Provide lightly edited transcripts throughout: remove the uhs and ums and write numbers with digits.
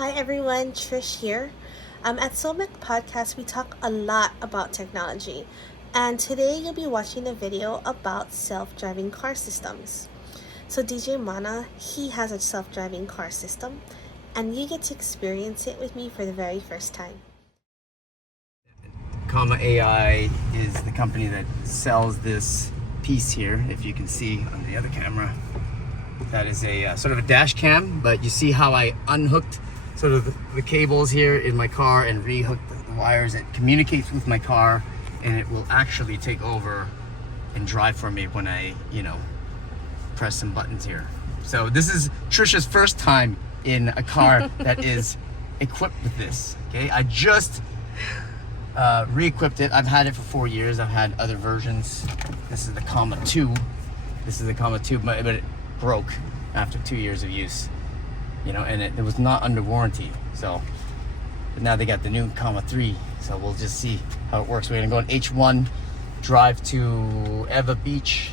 Hi everyone, Trish here. At Soulmec Podcast, we talk a lot about technology, and today you'll be watching a video about self-driving car systems. So DJ Mana, he has a self-driving car system, and you get to experience it with me for the very first time. Comma.ai is the company that sells this piece here, if you can see on the other camera. That is a sort of a dash cam, but you see how I unhooked sort of the cables here in my car and rehooked the wires. It communicates with my car and it will actually take over and drive for me when I, press some buttons here. So this is Trisha's first time in a car that is equipped with this, okay? I just re-equipped it. I've had it for 4 years. I've had other versions. This is the comma 2. This is the comma 2, but it broke after 2 years of use. And it was not under warranty. So, but now they got the new comma 3. So we'll just see how it works. We're gonna go on H1, drive to Eva Beach,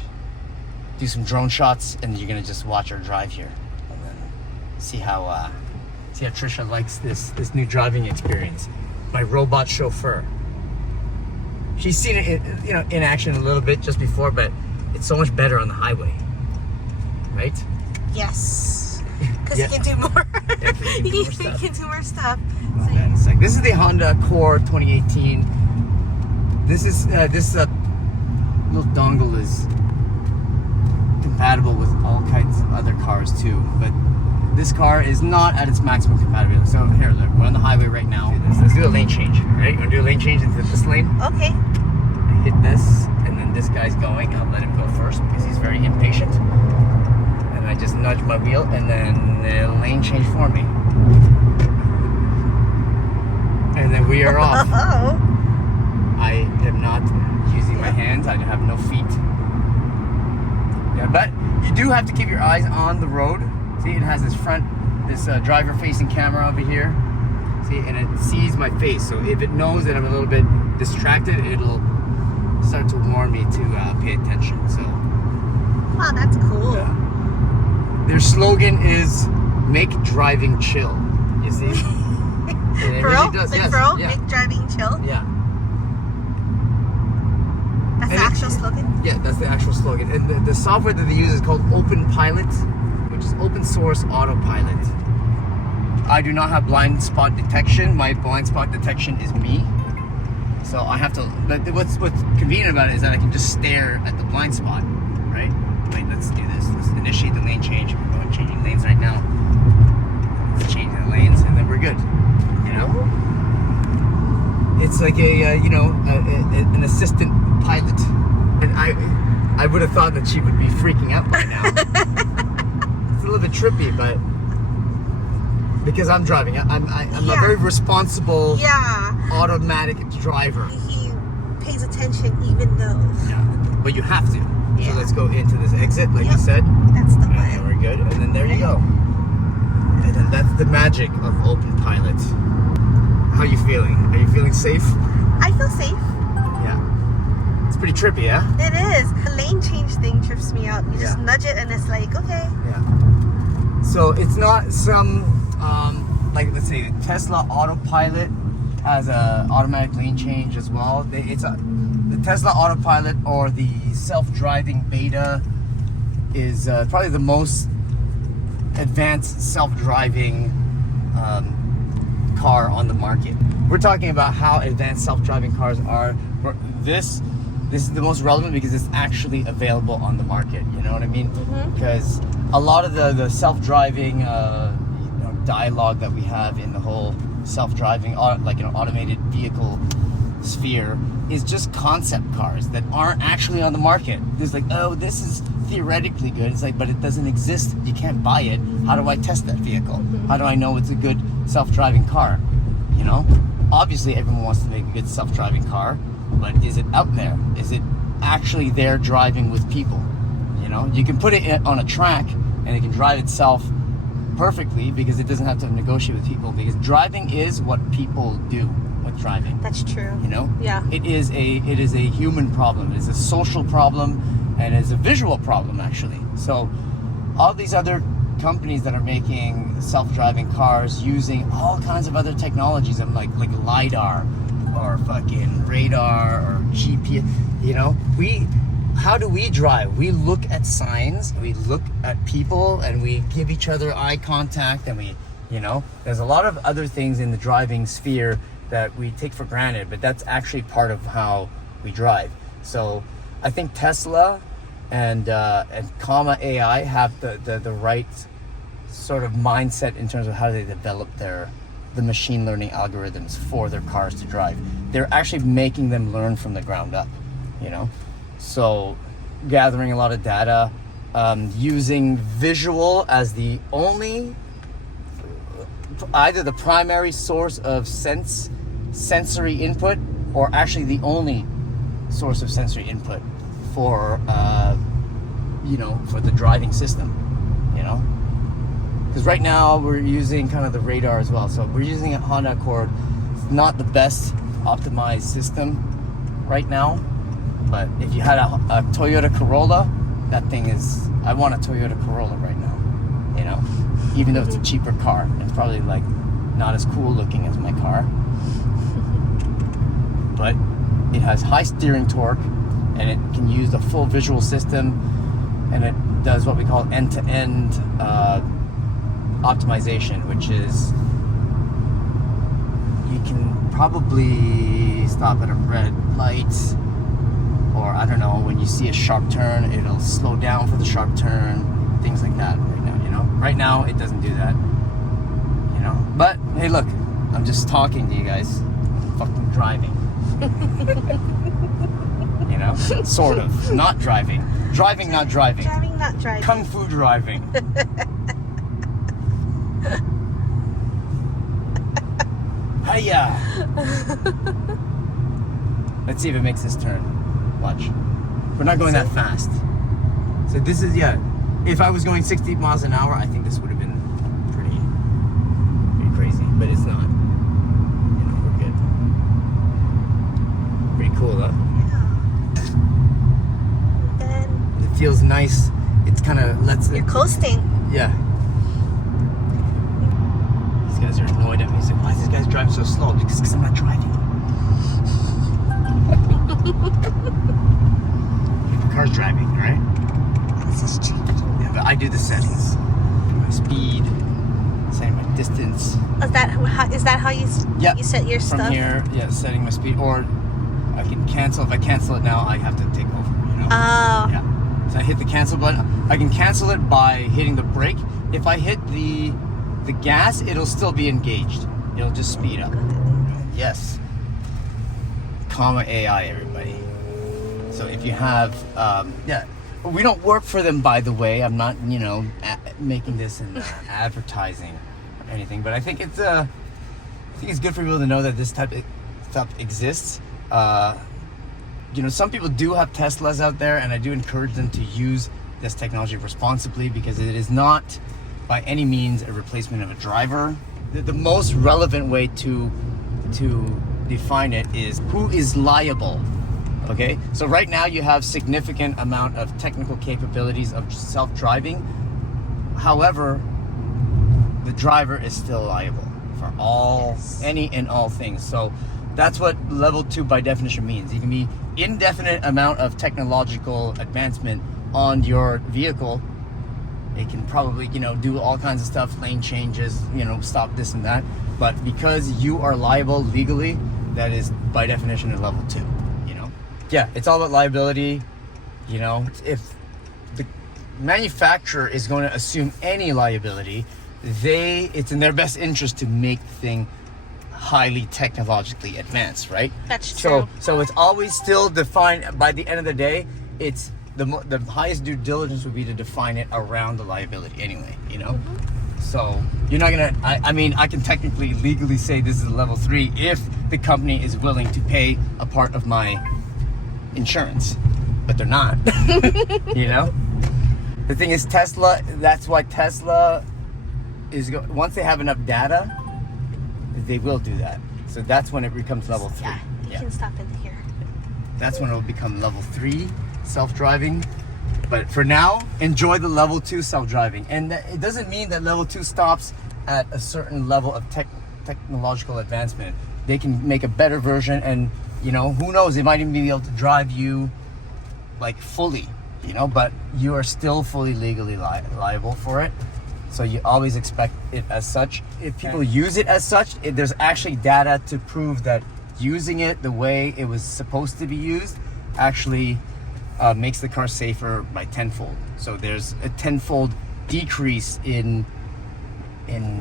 do some drone shots, and you're gonna just watch our drive here, and then see how Trisha likes this new driving experience. My robot chauffeur. She's seen it, in action a little bit just before, but it's so much better on the highway, right? Yes, because you can do more. You can do more stuff. So this is the Honda Accord 2018. This little dongle is compatible with all kinds of other cars too, but this car is not at its maximum compatibility. So here, look, we're on the highway right now. Let's do a lane change. Right? You want to do a lane change into this lane? Okay. I hit this, and then this guy's going. I'll let him go first because he's very impatient. I just nudge my wheel and then the lane change for me. And then we are off. I am not using my hands, I have no feet. Yeah, but you do have to keep your eyes on the road. See, it has this driver facing camera over here. See, and it sees my face. So if it knows that I'm a little bit distracted, it'll start to warn me to pay attention. So. Wow, that's cool. Yeah. Their slogan is "Make driving chill." You see? It really does. Yes. Yeah. Make driving chill. Yeah. That's the actual slogan. Yeah, that's the actual slogan. And the software that they use is called Open Pilot, which is open source autopilot. I do not have blind spot detection. My blind spot detection is me. So I have to. But what's convenient about it is that I can just stare at the blind spot, right? Wait, let's do this. Let's initiate the lane change. We're going changing lanes right now. Let's change the lanes, and then we're good. It's like an assistant pilot. And I would have thought that she would be freaking out by now. It's a little bit trippy, but because I'm driving, I'm a very responsible, automatic driver. He pays attention, even though. Yeah, but you have to. Yeah. So let's go into this exit, like you said. That's the one. And we're good. And then there you go. And then that's the magic of Open Pilot. How are you feeling? Are you feeling safe? I feel safe. Yeah. It's pretty trippy, yeah? It is. The lane change thing trips me out. You just nudge it and it's like, okay. Yeah. So it's not some, let's say the Tesla Autopilot has a automatic lane change as well. The Tesla Autopilot or the self-driving beta is probably the most advanced self-driving car on the market. We're talking about how advanced self-driving cars are. This is the most relevant because it's actually available on the market. You know what I mean? Because a lot of the self-driving dialogue that we have in the whole self-driving, automated vehicle sphere is just concept cars that aren't actually on the market. It's like, oh, this is theoretically good. It's like, but it doesn't exist. You can't buy it. How do I test that vehicle? How do I know it's a good self-driving car? Obviously everyone wants to make a good self-driving car, but is it out there? Is it actually there driving with people? You can put it on a track and it can drive itself perfectly because it doesn't have to negotiate with people, because driving is what people do with driving. That's true. Yeah. It is a human problem. It is a social problem, and it's a visual problem actually. So all these other companies that are making self-driving cars using all kinds of other technologies, and like LiDAR or fucking radar or GPS. You know, how do we drive? We look at signs, we look at people, and we give each other eye contact, and there's a lot of other things in the driving sphere that we take for granted, but that's actually part of how we drive. So I think Tesla and comma.ai have the right sort of mindset in terms of how they develop the machine learning algorithms for their cars to drive. They're actually making them learn from the ground up, so gathering a lot of data, using visual as the only, either the primary source of sensory input, or actually the only source of sensory input for for the driving system, because right now we're using kind of the radar as well. So we're using a Honda Accord. It's not the best optimized system right now, but if you had a Toyota Corolla, that thing is, I want a Toyota Corolla right now, even though it's a cheaper car. It's probably like not as cool looking as my car, but it has high steering torque, and it can use the full visual system, and it does what we call end-to-end optimization, which is you can probably stop at a red light, or I don't know, when you see a sharp turn, it'll slow down for the sharp turn, things like that. Right now it doesn't do that, but hey, look, I'm just talking to you guys. I'm fucking driving. Sort of. Not driving. Driving, not driving. Driving, not driving. Kung fu driving. Hiya! Let's see if it makes this turn. Watch. We're not going that fast. So this is, if I was going 60 miles an hour, I think this would have been pretty crazy, but it's not. We're good. Pretty cool, huh? It feels nice. It's kind of You're coasting. Yeah. These guys are annoyed at me. He's like, why is this guy's driving so slow? Because I'm not driving. The car's driving, right? This is changing. Yeah, but I do the settings. My speed, setting my distance. Is that how you set your stuff? From here, setting my speed. Or I can cancel. If I cancel it now, I have to take over, Oh. Yeah. So I hit the cancel button. I can cancel it by hitting the brake. If I hit the gas, it'll still be engaged. It'll just speed up. Yes. comma.ai, everybody. So if you have, we don't work for them, by the way. I'm not, making this in advertising or anything. But I think it's good for people to know that this type of stuff exists. Some people do have Teslas out there, and I do encourage them to use this technology responsibly, because it is not by any means a replacement of a driver. The most relevant way to define it is who is liable. Okay, so right now you have significant amount of technical capabilities of self-driving. However, the driver is still liable for any and all things. So that's what level 2 by definition means. You can be indefinite amount of technological advancement on your vehicle. It can probably, do all kinds of stuff, lane changes, stop this and that. But because you are liable legally, that is by definition a level 2, Yeah, it's all about liability. If the manufacturer is going to assume any liability, it's in their best interest to make the thing highly technologically advanced, right? That's true. So it's always still defined. By the end of the day, it's the highest due diligence would be to define it around the liability anyway, So you're not gonna, I can technically legally say this is a level 3 if the company is willing to pay a part of my insurance, but they're not. The thing is, Tesla, that's why Tesla is once they have enough data, they will do that. So that's when it becomes level 3. Yeah, you can stop in here. That's when it will become level 3 self-driving. But for now, enjoy the level 2 self-driving. And it doesn't mean that level 2 stops at a certain level of technological advancement. They can make a better version, and you know, who knows, they might even be able to drive you like fully, you know, but you are still fully legally liable for it. So you always expect it as such. If people use it as such, there's actually data to prove that using it the way it was supposed to be used actually makes the car safer by tenfold. So there's a tenfold decrease in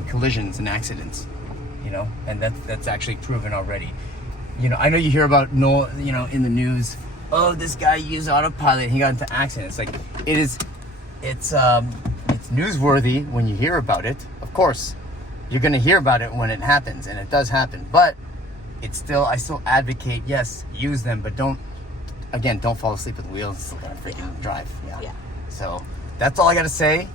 collisions and accidents, you know, and that's actually proven already. You know, I know you hear about in the news, oh, this guy used autopilot, he got into accidents. Like it's newsworthy when you hear about it. Of course, you're gonna hear about it when it happens, and it does happen. But I still advocate, yes, use them, but don't fall asleep at the wheel and still gonna freaking drive. Yeah. So that's all I gotta say.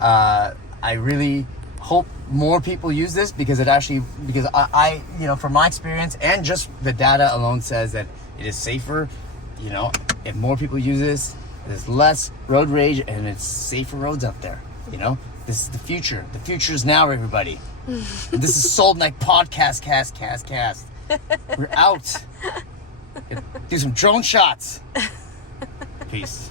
I really hope more people use this because I from my experience and just the data alone says that it is safer. You know, if more people use this, there's less road rage and it's safer roads out there. You know, this is the future. The future is now, everybody. This is Sold Neck Podcast. Cast. We're out. Do some drone shots. Peace.